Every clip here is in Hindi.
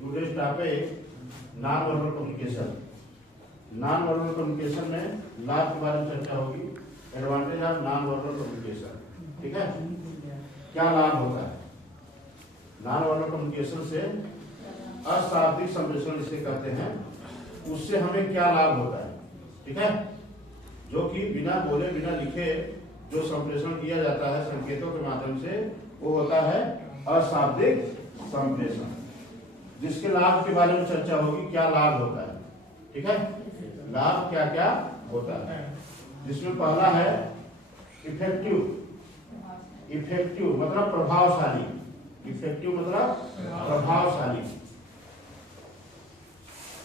Today's topic non verbal communication. Non verbal communication में लाभ के बारे में चर्चा होगी, advantage of non verbal communication. ठीक है, क्या लाभ होता है नॉन वर्बल कम्युनिकेशन से, अशाब्दिक संप्रेषण इसे कहते हैं, उससे हमें क्या लाभ होता है। ठीक है, जो कि बिना बोले बिना लिखे जो संप्रेषण किया जाता है संकेतों के माध्यम से, वो होता है अशाब्दिक संप्रेषण, जिसके लाभ के बारे में चर्चा होगी, क्या लाभ होता है। ठीक है, लाभ क्या क्या होता है, जिसमें पहला है इफेक्टिव। इफेक्टिव मतलब प्रभावशाली, इफेक्टिव मतलब प्रभावशाली।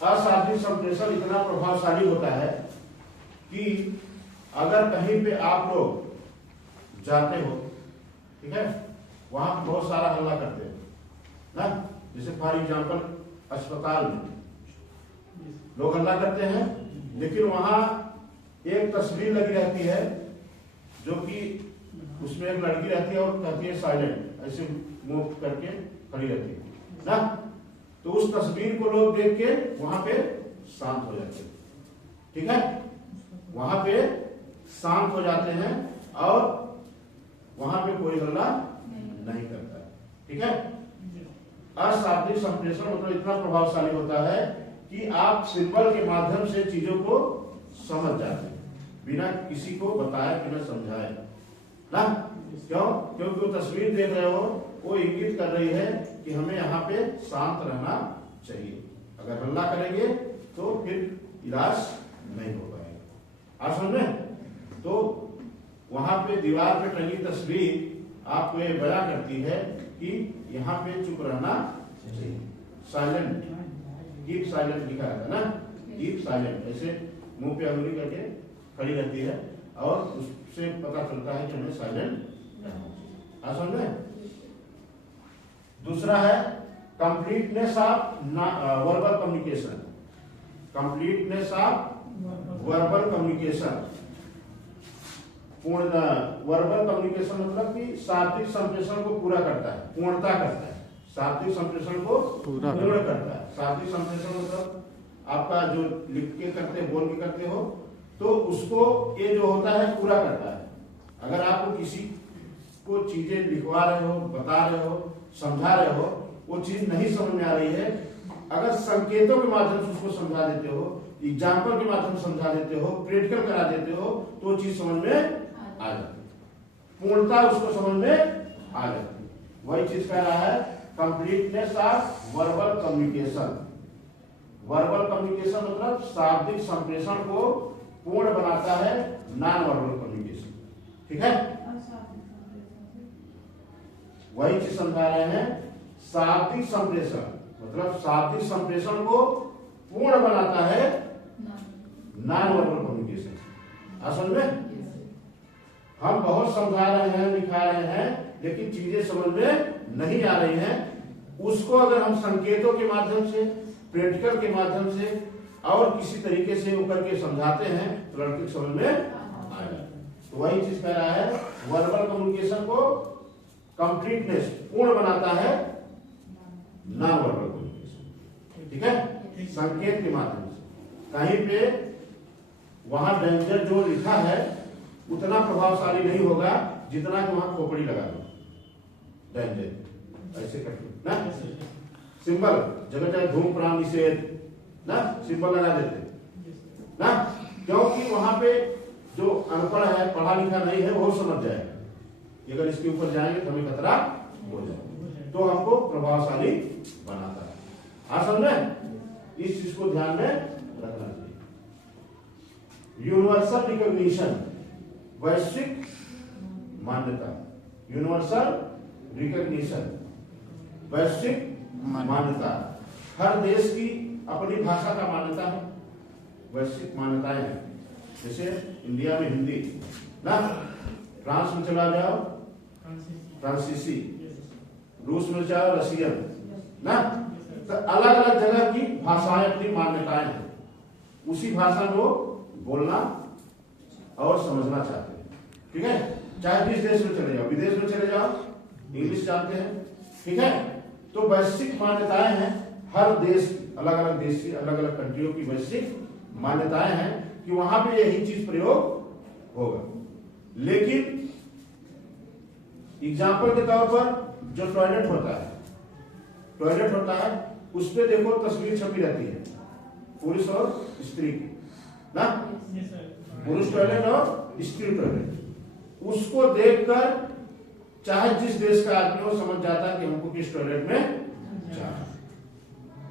अशाब्दिक संप्रेषण इतना प्रभावशाली होता है कि अगर कहीं पे आप लोग जाते हो, ठीक है, वहां पे बहुत सारा हल्ला करते हैं ना, जैसे फॉर एग्जाम्पल अस्पताल में लोग हल्ला करते हैं, लेकिन वहां एक तस्वीर लगी रहती है जो कि उसमें एक लड़की रहती है और कहती है साइलेंट, ऐसे मुंह करके खड़ी रहती है ना, तो उस तस्वीर को लोग देख के वहां पे शांत हो जाते हैं। ठीक है, वहां पे शांत हो जाते हैं और वहां पे कोई हल्ला नहीं करता है। ठीक है, अशाब्दिक संप्रेषण मतलब इतना प्रभावशाली होता है कि आप सिंबल के माध्यम से चीजों को समझ जाते हैं, बिना किसी को बताए बिना समझाए ना। क्यों? क्योंकि वो तस्वीर देख रहे हो, वो इंगित कर रही है कि हमें यहाँ पे शांत रहना चाहिए, अगर हल्ला करेंगे तो फिर इलाज नहीं हो पाएगा। आप समझ में? तो वहां पे दीवार पे टंगी तस्वीर आपको ये बयां करती है कि यहाँ पे चुप रहना चाहिए, साइलेंट, कीप साइलेंट लिखा रहता है ना, कीप साइलेंट, ऐसे मुंह पे अंगुली करके खड़ी रहती है और उससे पता चलता है कि हमें साइलेंट रहना। आप समझ में? दूसरा है completeness of verbal communication. Completeness of verbal communication, पूर्ण वर्बल कम्युनिकेशन मतलब कि शाब्दिक संप्रेषण को पूरा करता है, पूर्णता करता है, शाब्दिक संप्रेषण को पूर्ण करता है। शाब्दिक संप्रेषण मतलब आपका जो लिख के करते हो, बोल के करते हो, तो उसको ये जो होता है पूरा करता है। अगर आपको किसी को चीजें लिखवा रहे हो, बता रहे हो, समझा रहे हो, वो चीज नहीं समझ में आ रही है, अगर संकेतों के माध्यम से उसको समझा देते हो, एग्जाम्पल के माध्यम से समझा देते हो, प्रैक्टिकल करा देते हो, तो वो चीज समझ में आ जाती है, पूर्णता उसको समझ में आ जाती है। वही चीज कह रहा है completeness of verbal communication. Verbal communication मतलब शाब्दिक संप्रेषण को पूर्ण बनाता है नॉन वर्बल कम्युनिकेशन। ठीक है, वही चीज समझा रहे हैं, शाब्दिक संप्रेषण मतलब शाब्दिक संप्रेषण को पूर्ण बनाता है नॉन वर्बल कम्युनिकेशन। असल में हम बहुत समझा रहे हैं, लिखा रहे हैं, लेकिन चीजें समझ में नहीं आ रही हैं, उसको अगर हम संकेतों के माध्यम से, प्रैक्टिकल के माध्यम से और किसी तरीके से वो करके समझाते हैं तो लड़के समझ में आ जाए। तो वही चीज कह रहा है, वर्बल कम्युनिकेशन को कंप्लीटनेस पूर्ण बनाता है नॉन वर्बल कम्युनिकेशन। ठीक है, संकेत के माध्यम से कहीं पे वहां डेंजर जो लिखा है उतना प्रभावशाली नहीं होगा जितना कि वहां खोपड़ी लगा दो, डेंजर ऐसे करके ना, सिंबल जगह जगह धूम्रपान निषेध ना सिंबल लगा देते ना, क्योंकि वहां पे जो अनपढ़ है, पढ़ा लिखा नहीं है, वो समझ जाएगा अगर इसके ऊपर जाएंगे तो हमें खतरा हो जाएगा, तो हमको प्रभावशाली बनाता है। आप समझे? इस चीज को ध्यान में रखना चाहिए। यूनिवर्सल रिकॉग्निशन, वैश्विक मान्यता, यूनिवर्सल रिकॉग्निशन, वैश्विक मान्यता। हर देश की अपनी भाषा का मान्यता है, वैश्विक मान्यताएं हैं। जैसे इंडिया में हिंदी ना, फ्रांस में चला जाओ फ्रांसीसी, रूस में जाओ रशियन ना, तो अलग अलग जगह की भाषाएं, अपनी मान्यताएं हैं, उसी भाषा में वो बोलना और समझना चाहते हैं। ठीक है, चाहे जिस देश में चले जाओ, विदेश में चले जाओ, इंग्लिश जानते हैं। ठीक है, तो वैश्विक मान्यताएं हैं, हर देश, अलग अलग देश की, अलग अलग कंट्रियों की वैश्विक मान्यताएं हैं कि वहां पे यही चीज प्रयोग होगा। लेकिन एग्जाम्पल के तौर पर जो टॉयलेट होता है उस पे देखो तस्वीर छपी रहती है पुरुष और स्त्री की ना, पुरुष टॉयलेट और स्त्री टॉयलेट। उसको देखकर चाहे जिस देश का आदमी हो समझ जाता है कि हमको किस टॉयलेट में जाना है।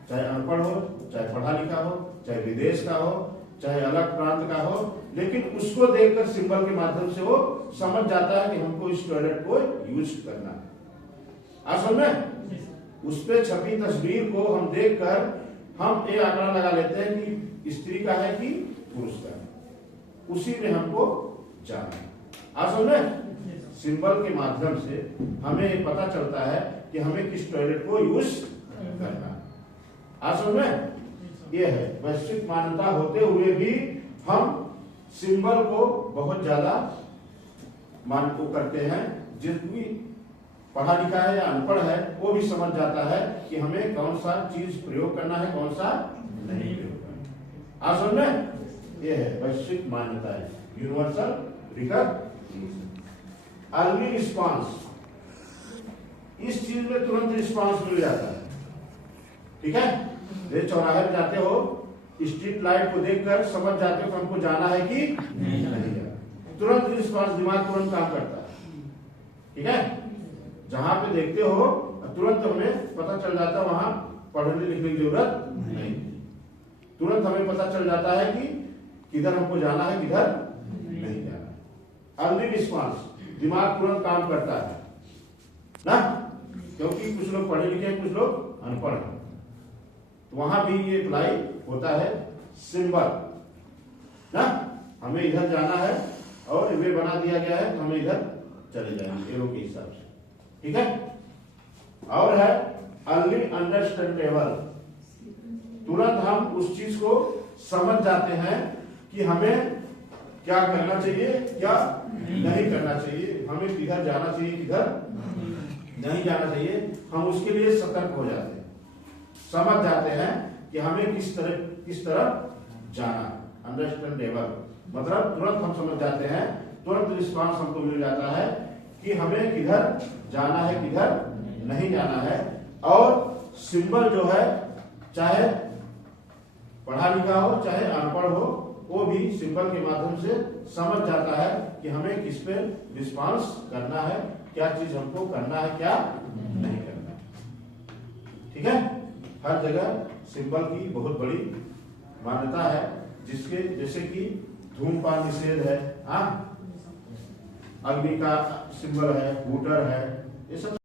चाहे अनपढ़ हो, चाहे पढ़ा लिखा हो, चाहे विदेश का हो, चाहे अलग प्रांत का हो, लेकिन उसको देखकर सिंबल के माध्यम से वो समझ जाता है कि हमको इस टॉयलेट को यूज करना है। आप समझ में? उस पे छपी तस्वीर को हम देखकर हम ये आंकड़ा लगा लेते हैं कि स्त्री का है कि पुरुष का है, उसी में हमको जाना है। आप समझ में? सिंबल के माध्यम से हमें पता चलता है कि हमें किस टॉयलेट को यूज करना है। आप समझ में? ये है वैश्विक मान्यता होते हुए भी हम सिंबल को बहुत ज्यादा मान्य करते हैं। जिस भी पढ़ा लिखा है या अनपढ़ है वो भी समझ जाता है कि हमें कौन सा चीज प्रयोग करना है, कौन सा नहीं प्रयोग करना। आप समझ में? ये है वैश्विक मान्यता है, यूनिवर्सल रिकॉग्निशन। अर्ली रिस्पांस, इस चीज में तुरंत रिस्पांस मिल जाता है। ठीक है, ये चौराहे में जाते हो, स्ट्रीट लाइट को देखकर समझ जाते हो कि हमको जाना है कि नहीं जाना। तुरंत रिस्पांस, दिमाग तुरंत काम करता है। ठीक है, जहां पे देखते हो तुरंत हमें पता चल जाता है वहां पढ़ने लिखने की जरूरत नहीं, तुरंत हमें पता चल जाता है कि किधर हमको जाना है, किधर नहीं जाना। अर्ली रिस्पांस, दिमाग तुरंत काम करता है ना, क्योंकि कुछ लोग पढ़े लिखे हैं, कुछ लोग अनपढ़ हैं। तो वहां भी ये अप्लाई होता है सिंबल ना, हमें इधर जाना है और वे बना दिया गया है तो हमें इधर चले जाएंगे एरो के हिसाब से। ठीक है, और है अर्ली अंडरस्टैंडेबल, तुरंत हम उस चीज को समझ जाते हैं कि हमें क्या करना चाहिए, क्या नहीं करना चाहिए, हमें किधर जाना चाहिए, किधर नहीं जाना चाहिए। हम उसके लिए सतर्क हो जाते हैं, समझ जाते हैं कि हमें किस तरह जाना। अंडरस्टैंडेबल मतलब तुरंत हम समझ जाते हैं, तुरंत रिस्पांस हमको मिल जाता है कि हमें किधर जाना है, किधर नहीं जाना है। और सिंबल जो है चाहे पढ़ा लिखा हो चाहे अनपढ़ हो, वो भी सिंबल के माध्यम से समझ जाता है कि हमें किस पे रिस्पांस करना है, क्या चीज हमको करना है, क्या नहीं करना है। ठीक है, हर जगह सिंबल की बहुत बड़ी मान्यता है, जिसके जैसे कि धूमपान निषेध है, हाँ, अग्नि का सिंबल है, हूटर है, ये सब